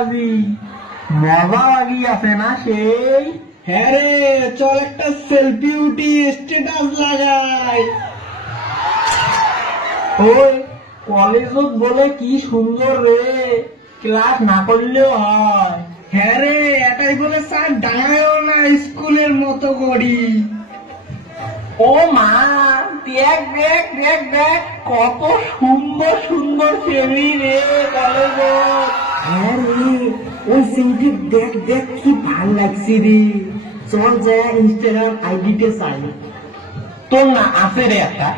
মাঝি মজা লাগি আছে না সেই। হ্যাঁ রে, চল একটা সেলফি উঠি, স্ট্যাটাস লাগাই। ওই কলেজত বলে কি সুন্দর রে, ক্লাস না করলেও হয়। হ্যাঁ রে, এটাই বলে স্যার ডাঙায়ও না, স্কুলের মতো করি। ও মা, দেখ দেখ দেখ দেখ, কত সুন্দর সুন্দর ছেলে রে কলেজ। হ্যাঁ রে, ওই ছেলেটি দেখ দেখ কি ভাল লাগছে রে। চল যায় ইনস্টাগ্রাম আইডিতে চাই। তোর না আছে রে একটা,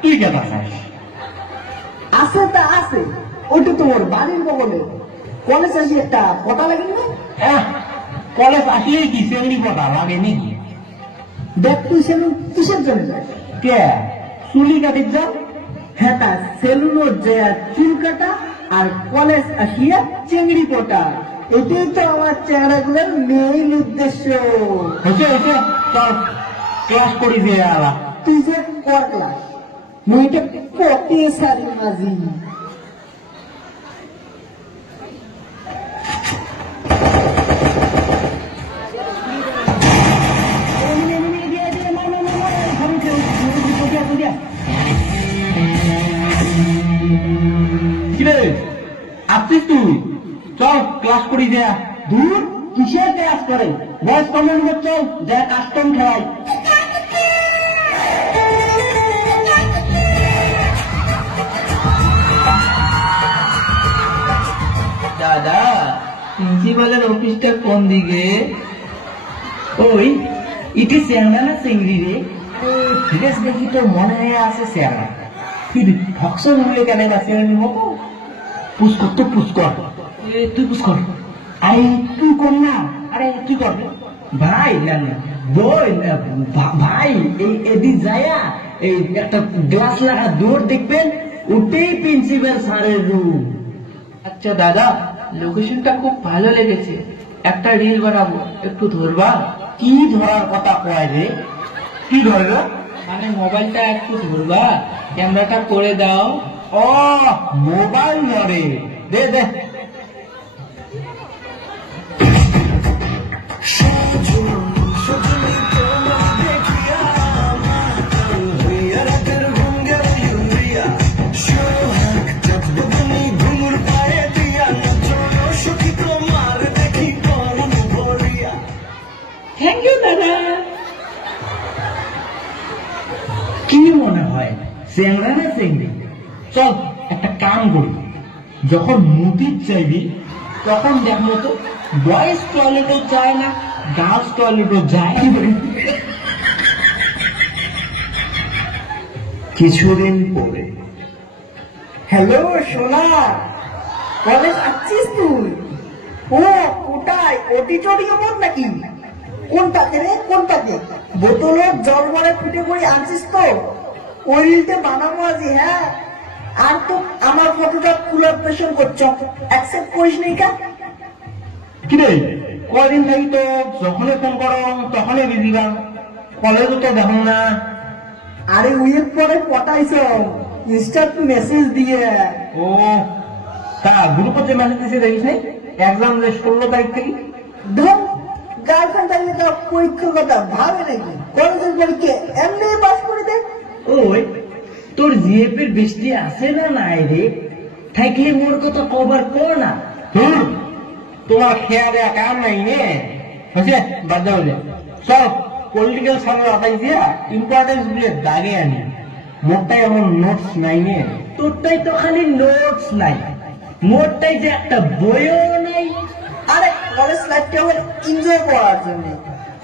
তুই কেন চাস? আছে তা আছে, ওইটা তোমার বাড়ির বগলে। কলেজ আসি একটা পটা লাগে না? কলেজ আসিয়ে কি সেমনি পটা লাগে নাকি? দেখ তুই সেলুন কিসের জন্য যাস? কে চুলি কাটির যা? হ্যাঁ, তা সেলুনের যে চুল কাটা আর কলেজ আসিয়া চেংড়ি পটা, এটাই তো আমার চেহারাগুলোর মেইন উদ্দেশ্য। হয়েছে হয়েছে, চল ক্লাস করি যে আলা। তুই যে কর ক্লাস, মুইটা পটে সারি মাঝি। আসছিস তুই? চল ক্লাস করি যা। দূর কিসের ক্লাস করে, বয়স কমেন্ট করছ, যা কাস্টম খেলাই। দাদা, প্রিন্সিপালের অফিসটা কোন দিকে? ওই ইটি স্যাংরা না চিংড়ি রে? ফ্রেশ দেখি তো মনে হয় আছে স্যাংরা। তুই ভক্সন হয়ে কেন বাসের মতো? পুষ্কর তো পুষ্কর, তুই পুষ্কর। আরে তুই কর না, আরে তুই কর ভাই। না না বই ভাই, এই এদিক যায়া এই একটা গ্লাস লাগা দৌড় দেখবেন, ওটাই প্রিন্সিপাল স্যারের রুম। আচ্ছা দাদা, লোকেশনটা খুব ভালো লেগেছে, একটা রিল বানাবো, একটু ধরবা? কি ধরার কথা কয় রে? কি ধরলো? মানে মোবাইলটা একটু ধরবা, ক্যামেরাটা করে দাও। ও মোবাইল ধরে, দে দে। থ্যাংক ইউ দাদা। কি মনে হয় চেংড়া না চেংড়ি? চল একটা কাম করি, যখন মুদির চাইবি তখন দেখো তো বয়েজ টয়লেটও যায় না, গার্লস টয়লেটও যায়। কিছুদিন পরে। হ্যালো সোনা, কলেজ আসছিস তুই? ও কোথায়, অডিটোরিয়াম নাকি? কোনটাকে রে, কোনটাকে? বোতলের জল ভরে ফুটে করে আনছিস তো? ওই রিলটা বানাবো আজই। হ্যাঁ, আর তো আমার ফটোটা কুলার প্রেশন করছ, অ্যাকসেপ্ট করিস নি কা? কিরে কদিন থাকি তো, যখনই ফোন করো তখনই বিজি গান, কলেজও তো দেখো না। আরে উইয়ের পরে পটাইছ ইনস্টাট মেসেজ দিয়ে। ও তা গ্রুপে যে মেসেজ দিয়েছে দেখিস নাই? এক্সাম যে 16 তারিখ থেকে। ধর গার্লফ্রেন্ড থাকলে তো পরীক্ষার কথা ভাবে নাকি? কলেজের পরীক্ষা এমনি পাস করে দে। ওই তোর জিএপের বৃষ্টি আছে না নাই রে? থাকলে মোর কথা কভার কর না। তোমার খেয়া দেয়া কাম নাই নে, হয়েছে বাদ দাও। সব পলিটিক্যাল সামনে আতাই দিয়া ইম্পর্টেন্স গুলো দাগে আনি। মোরটাই আমার নোটস নাই নে। তোরটাই তো খালি নোটস নাই, মোরটাই যে একটা বইও নাই। আরে কলেজ লাইফটা হল এনজয় করার জন্য।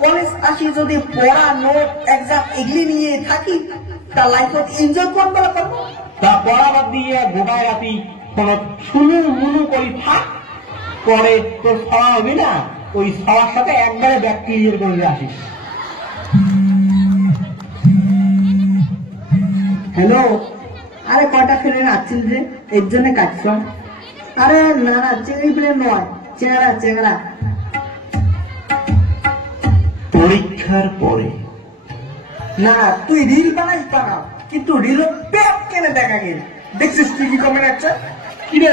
কলেজ আসি যদি পড়া, নোট, এক্সাম এগুলি নিয়ে থাকি, তা লাইফ এনজয় করতে পারবো। তা পড়া বাদ দিয়ে গোটায় রাতি কোন শুনু মুনু করি থাক, পরে তোর ছড়া হবে না, ওই ছড়ার সাথে একবারে ব্যাক ক্লিয়ার করে আসিস। হ্যালো, আরে কয়টা ফ্রেন্ড আসছিল যে এর জন্য কাটছ? আরে না না, চেংড়ি ফ্রেন্ড নয়, চেংড়া চেংড়া। পরীক্ষার পরে না, তুই রিল বানাইস বানাও, কিন্তু রিল প্যাপ কেনে দেখা গেল। দেখছিস তুই কি কমেন্ট আছে? কি রে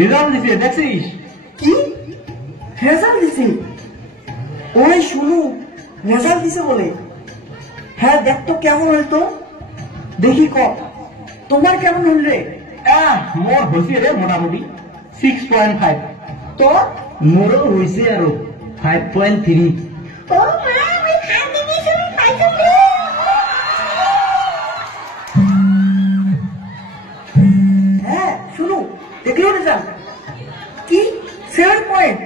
রেজাল্ট দিছে দেখছিস? কি রেজাল্ট দিছে? ওই শুনু রেজাল্ট দিছে বলে। হ্যাঁ দেখ তো কেমন হইতো, দেখি ক তোমার কেমন হল রে? মোর হয়েছে রে মোটামুটি 6.5। তো মোরও হয়েছে আর 5.3। হ্যাঁ শুনু দেখলো রেজাল্ট কি 7 পয়েন্ট।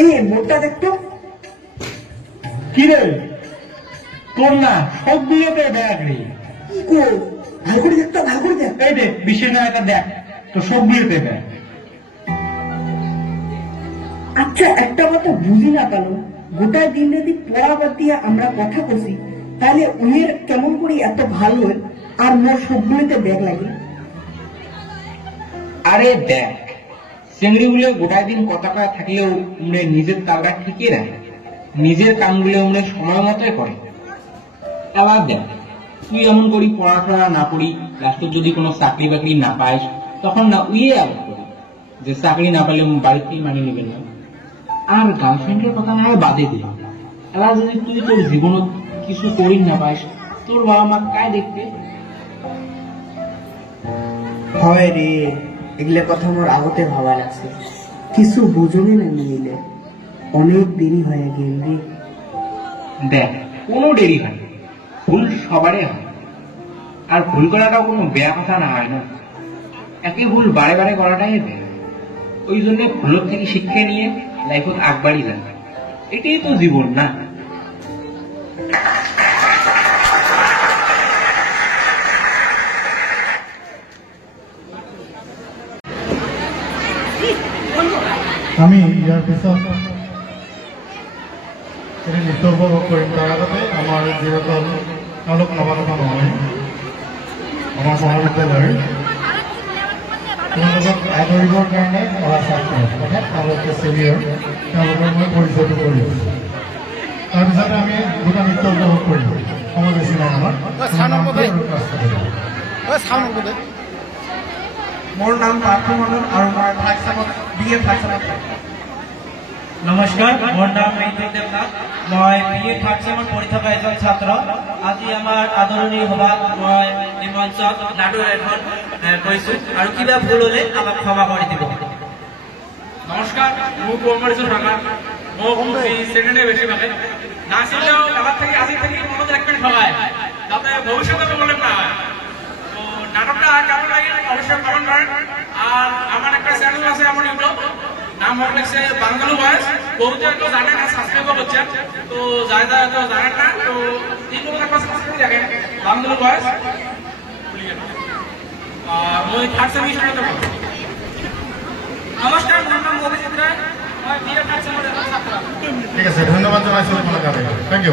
এই মোটটা দেখতো। কি রে তোর না সবগুলোতে ব্যাগ রে। কি কো ভালো করে দেখতো, ভালো করে দেখ। এই দেখ বিশ্বের নায়িকা দেখ তো সবগুলোতে ব্যাগ। আচ্ছা একটা কথা বুঝি না কেন, গোটা দিন যদি পড়া বাদ দিয়ে আমরা কথা বলছি, তাহলে উমের কেমন করে এত ভালো হয় আর মোর সবগুলোতে ব্যাগ লাগে? আরে দেখ চেংড়িগুলো গোটায় দিন কথা কয়া থাকলেও উমরে নিজের তালটা ঠিকই রাখে, নিজের কামগুলো উমরে সময় মতোই করে। এবার দেখ তুই এমন করি পড়াশোনা না পড়ি, লাস্টে যদি কোনো চাকরি বাকরি না পাইস তখন না উইয়ে আবার করি যে চাকরি না পাইলে বাড়িতেই মানিয়ে নেবেন না। আর গার্লফ্রেন্ডের কথা না হয় বাদে দিল, এবার যদি তুই তোর জীবনত কিছু করি না পাইস তোর বাবা মা কায় দেখতে? হয় রে, এগুলো কথা আমার আগতে ভাবা লাগছে, কিছু বুঝনি না মিলে, অনেক দেরি হয়ে গেল রে। দেখ কোনো দেরি হয়, ভুল সবারই হয়, আর ভুল করাটাও কোনো বেয়া কথা না হয় না, একই ভুল বারে বারে করাটাই বেয়া। ওই জন্য ভুলের থেকে শিক্ষা নিয়ে লাইফত আগবাড়ি যান, এটাই তো জীবন না? আমি ইয়াৰ পিছত এটি নৃত্য উপভোগ কৰিম। তাৰ আগতে আমাৰ যিসকল তেওঁলোক নৱাগত নহয় আমাৰ মহাবিদ্যালয়ৰ, তেওঁলোকক আদৰিবৰ কাৰণে অহা ছাত্ৰ অৰ্থাৎ তেওঁলোকে চিনিয়ৰ, তেওঁলোকৰ মই পৰিচয়টো কৰি আছোঁ। তাৰপিছতে আমি দুটা নৃত্য উপভোগ কৰিম। সময় বেছি নাই আমাৰ। মোৰ নাম পাৰ্থ মণ্ডল আৰু মই ফাৰ্ষ্ট চেমত BA ফাৰ্ষ্ট চেমত। নমস্কাৰ, মোৰ নাম ঋতুক দেৱনাথ, মই BA ফাৰ্ষ্ট চেমত পঢ়ি থকা এজন ছাত্ৰ। আজি আমাৰ আদৰণি সভাত মই এই মঞ্চত নাটক এখন কৈছো আৰু কিবা ভুল হলে আমাক ক্ষমা কৰি দিব। নমস্কার, মোক কম্পিটিশন রাখা মোক সেকেন্ডে বেশি ভাবে না ছিলেও আমার থেকে আজি থেকে মনে রাখবেন সবাই, যাতে ভবিষ্যতে প্রবলেম না হয়। তো নাটকটা কেমন লাগে অবশ্যই কমেন্ট করেন। আর আমার একটা চ্যানেল আছে আমার ইউটিউব, নাম হচ্ছে বাঙ্গালু বয়েস, বহুত তো জানেন না, সাবস্ক্রাইব করছেন, তো যারা তো জানেন না তো এইগুলো একটা সাবস্ক্রাইব রাখেন বাঙ্গালু বয়েস। মই থার্ড সেমিস্টারে দেবো। নমস্কাৰ, মোৰ নাম অভিজিৎ ৰায়, মই BA ফাৰ্ষ্ট চেমৰ ছাত্ৰ। ঠিক আছে, ধন্যবাদ জনাইছোঁ আপোনালোকে। Thank you.